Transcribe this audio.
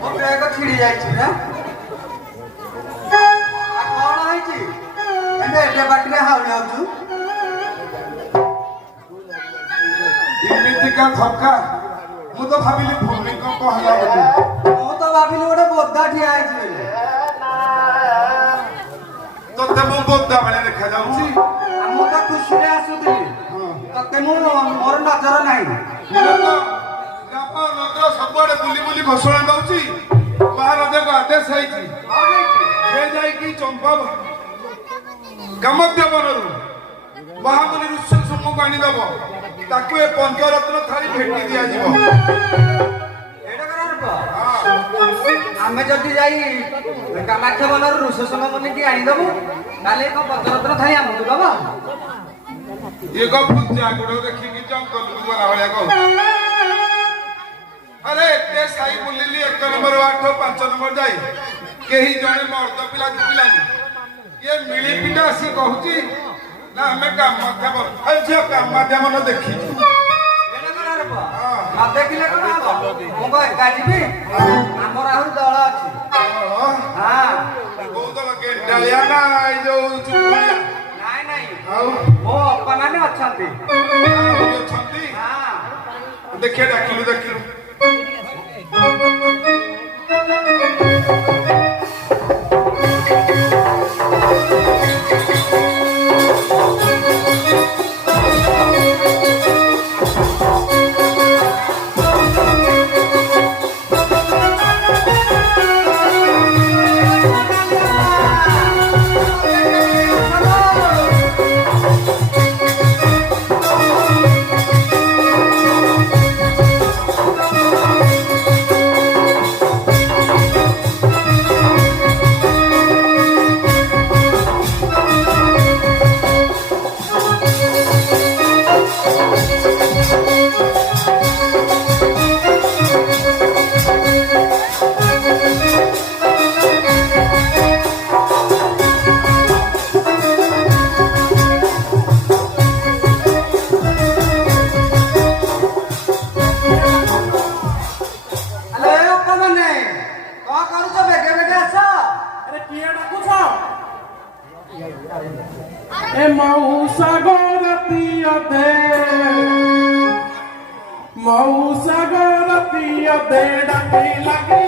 bag ଛିଡ଼ି ଯାଇଛି ନା କଣ ହେଇଛି ଏତେ ବାଟିରେ ହାଉଳି ହଉଛୁ ଏମିତିକା ଧକ୍କା ମୁଁ ତ ଭାବିଲି ଭୂମିକମ୍ପ ହେଲା ବୋଲି ମୁଁ ତ ଭାବିଲି ଗୋଟେ ବୋଧା ଠିଆ ହେଇଛି ବୋଲି ତତେ ମୁଁ ବୋଧା ଭଳିଆ ଦେଖାଯାଉଛି ମୁଁ ତ ଖୁସିରେ ଆସୁଥିଲି ତତେ ମୁଁ ମୋର ନଜର ନାହିଁ ସବୁଆଡେ ବୁଲି ବୁଲି ଘୋଷଣା ଦଉଛି ବାହାର ଦେବ ଆଦେଶ ହେଇଛି ସେ ଯାଇକି ଚମ୍ପା କାମଦେବନରୁ ମହାମୁନି ଋଷ୍ୟଶୃଙ୍ଗକୁ ଆଣିଦବ ତାକୁ ଏ ପଞ୍ଚରତ୍ନ ଥାଳି ଭେଟି ଦିଆଯିବ ଆମେ ଯଦି ଯାଇ କାମାଖ୍ୟା ବନରୁ ଋଷ୍ୟଶୃଙ୍ଗ ମୁନିକି ଆଣିଦବୁ ତାହେଲେ କଣ ପଞ୍ଚରତ୍ନ ଥାଳି ଆମକୁ ଦବ ଇଏ ପୂଜା ଗୁଡ ଦେଖିକି ଜଙ୍ଗଲକୁ ଗଲା ଭଳିଆ କହୁଛି अरे एते साई बुलिली 1 नंबर 8 5 नंबर जाई केही जणे मर्द पिला दिलानी ये मिली पिटा सी कहूची ना हमें काम माध्यम अच्छा काम माध्यम न देखी एने करा रे बा ना देखिले कोन हबो मो को एका जीबी हमर आहुर दळ अछि हां को दल गेंडालिया ना आई जो चुपुलिया नाइ नाइ आउ मो अपनाने अछंती अछंती हां देखिए देखिलु मऊ सागर पिया दे डके लगे